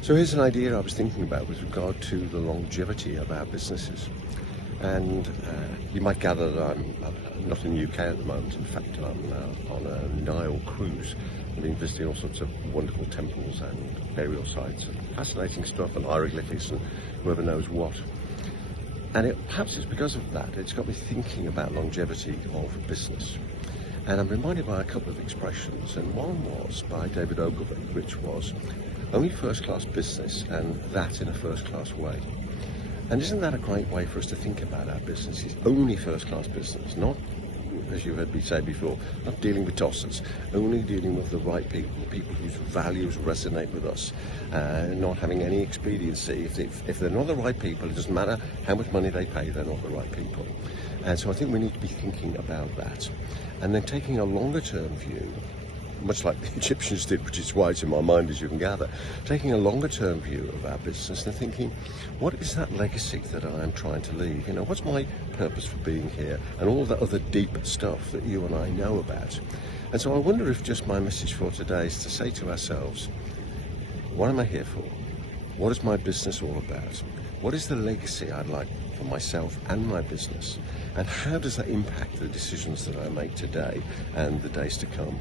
So here's an idea I was thinking about with regard to the longevity of our businesses. And you might gather that I'm not in the UK at the moment. In fact, I'm on a Nile cruise. I've been visiting all sorts of wonderful temples and burial sites and fascinating stuff and hieroglyphics and whoever knows what. And perhaps it's because of that, it's got me thinking about longevity of business. And I'm reminded by a couple of expressions, and one was by David Ogilvy, which was only first-class business, and that in a first-class way. And isn't that a great way for us to think about our business? It's only first-class business, not, as you heard me say before, not dealing with tossers, only dealing with the right people, the people whose values resonate with us, not having any expediency. If they're not the right people, it doesn't matter how much money they pay, they're not the right people. And so I think we need to be thinking about that. And then taking a longer-term view, much like the Egyptians did, which is why it's in my mind, as you can gather, taking a longer-term view of our business and thinking, what is that legacy that I am trying to leave? You know, what's my purpose for being here? And all the other deep stuff that you and I know about. And so I wonder if just my message for today is to say to ourselves, what am I here for? What is my business all about? What is the legacy I'd like for myself and my business? And how does that impact the decisions that I make today and the days to come?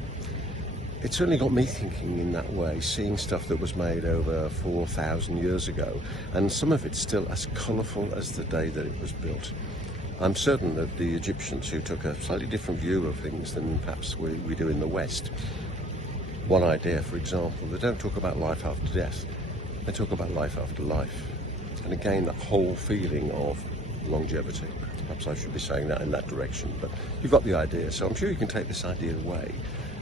It certainly got me thinking in that way, seeing stuff that was made over 4,000 years ago, and some of it's still as colourful as the day that it was built. I'm certain that the Egyptians, who took a slightly different view of things than perhaps we do in the West, one idea, for example, they don't talk about life after death, they talk about life after life. And again, that whole feeling of longevity. Perhaps I should be saying that in that direction, but you've got the idea. So I'm sure you can take this idea away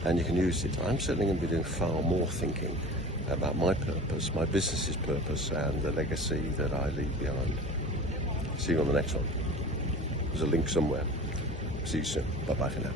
and you can use it. I'm certainly going to be doing far more thinking about my purpose, my business's purpose, and the legacy that I leave behind. See you on the next one. There's a link somewhere. See you soon. Bye-bye for now.